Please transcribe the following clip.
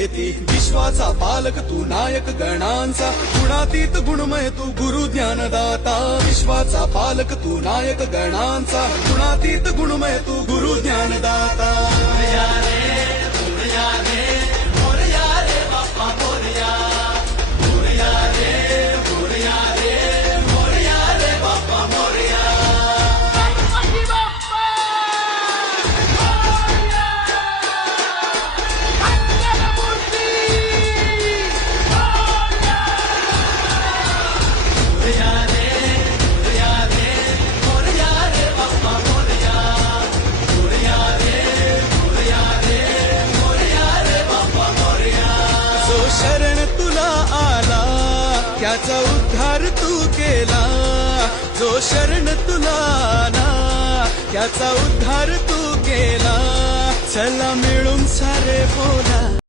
येती विश्वाचा पालक तू नायक गणांचा गुणातीत गुणमय तू गुरु ज्ञानदाता विश्वाचा पालक तू नायक गणांचा गुणातीत गुणमय तू गुरु ज्ञानदाता शरण तुला आला त्याचा उद्धार तू केला जो शरण तुला आला त्याचा उद्धार तू केला चला मिळून सारे बोला